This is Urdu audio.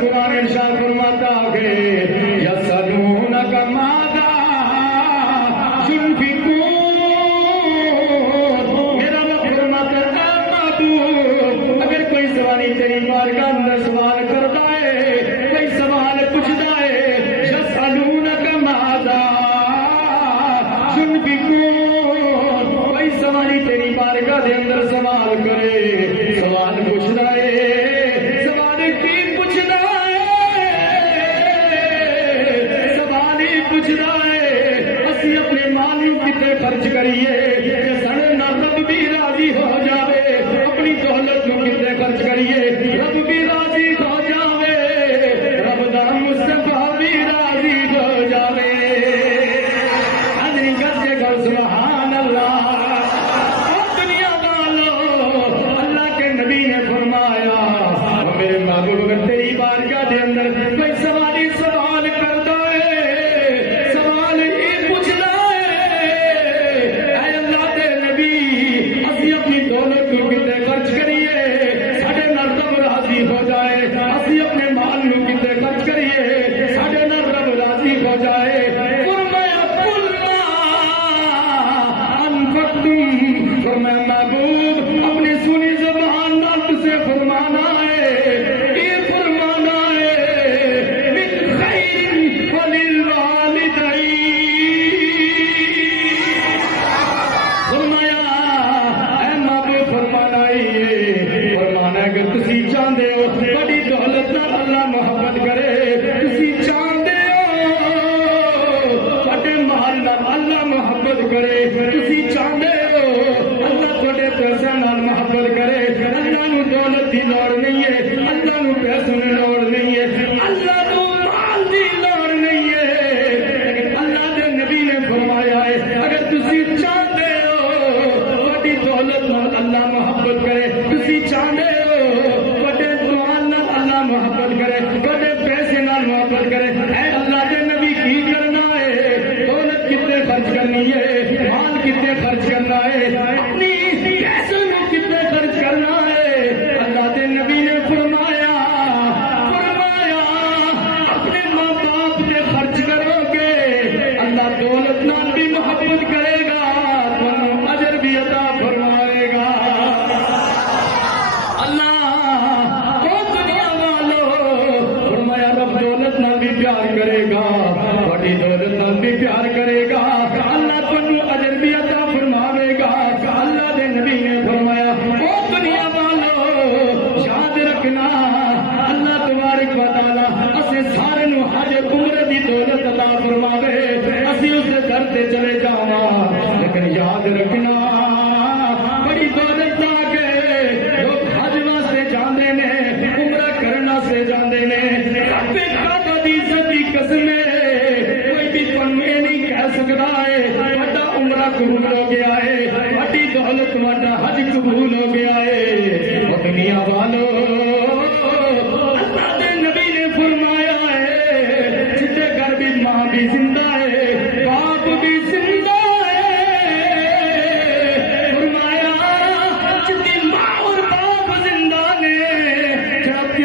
قرآن ارشاد فرماتا ہے یسألونک ماذا ينفقون، میرا رب فرماتا ہے اے معبود اگر کوئی سوالی تیری بارگاہ اندر سوال کرتا ہے، کوئی سوال پوچھتا ہے، یسألونک ماذا ينفقون، کوئی سوالی تیری بارگاہ دے اندر سوال کرے، سوال پوچھتا ہے، سوال کی پوچھتا ہے، سوال ہی پوچھتا ہے اسی اپنے مال کتے خرچ کریے کہ سارے نہ رب بھی راضی ہو جاوے، اپنی دولت کو کتے خرچ کریے رب بھی راضی ہو جاوے، رب دا مصطفیٰ بھی راضی ہو جاوے۔ حضرت گھر سے گھر سبحان اللہ۔ دنیا والوں اللہ کے نبی نے فرمایا میرے محبوب اگر تیری بارگاہ دے اندر کوئی سوالی سوال کرتا ہے، سوال ہی پوچھتا ہے، اے اللہ کے نبی اسی اپنی دولت کو کتے خرچ کریے ساڈے نال رب راضی ہو جائے، اسی اپنے مال کو کتے خرچ کریے ساڈے نال رب راضی ہو جائے۔ فرمایا قل ما انفقتم، فرمایا محبوب اپنی سنی زبان نال سے فرمانا ہے، یہ فرمانا ہے من خیر وللوالدین، فرمایا اے محبوب فرمانا ہے، فرمانا ہے کہ تسی چاہتے ہو بڑی دولت نال اللہ محبت کرے، تسی چاہتے ہو بڑے مال نال اللہ محبت کرے، تسی چاہتے ہو اللہ تھوڑے پیسے نال محبت کرے، اللہ نو دولت دی لوڑ نہیں ہے، اللہ نو پیسوں دی لوڑ نہیں ہے، اللہ نو مال دی لوڑ نہیں ہے، لیکن اللہ دے نبی نے فرمایا ہے اگر تسی چاہتے ہو بڑی دولت نال اللہ محبت کرے، تسی چاہتے ہو بڑے مال نال اللہ محبت کرے، بڑے پیسے نال محبت کرے، اے اللہ دے نبی کی کرنا ہے؟ دولت کتنے خرچ کرنی ہے، مال کتنے خرچ کرنا ہے، اپنی پیسوں کو کتنے خرچ کرنا ہے؟ اللہ کے نبی نے فرمایا اپنے ماں باپ سے خرچ کرو گے اللہ دولت نال بھی محبت کرے گا، تمہیں اجر بھی عطا فرمائے گا۔ اللہ کو دنیا والوں فرمایا رب دولت نال بھی پیار کرے گا، بڑی دولت نال بھی پیار کرے گا، اللہ تمہیں اجر بھی عطا فرمائے گا۔ اللہ دے نبی نے فرمایا او دنیا والوں یاد رکھنا اللہ تبارک و تعالی اسے سارے نو حج عمرے دی دولت عطا فرماوے، اسی اس دے در تے چلے جاواں، لیکن یاد رکھنا بڑی دولت لا کے لوگ حج واسطے جاندے نے، عمرہ کرن واسطے جاندے نے، رب کعبہ دی عزت دی قسم ہے کوئی بھی پنوے نہیں کہہ سکدا ہے بڑا عمرہ قبول ہو گیا ہے، بڑی دولت والا حج قبول ہو گیا ہے۔ وہ دنیا والوں اللہ دے نبی نے فرمایا ہے جتنے گھر بھی ماں بھی زندہ ہے، باپ بھی زندہ ہے، فرمایا جتنی ماں اور باپ زندہ نے، جب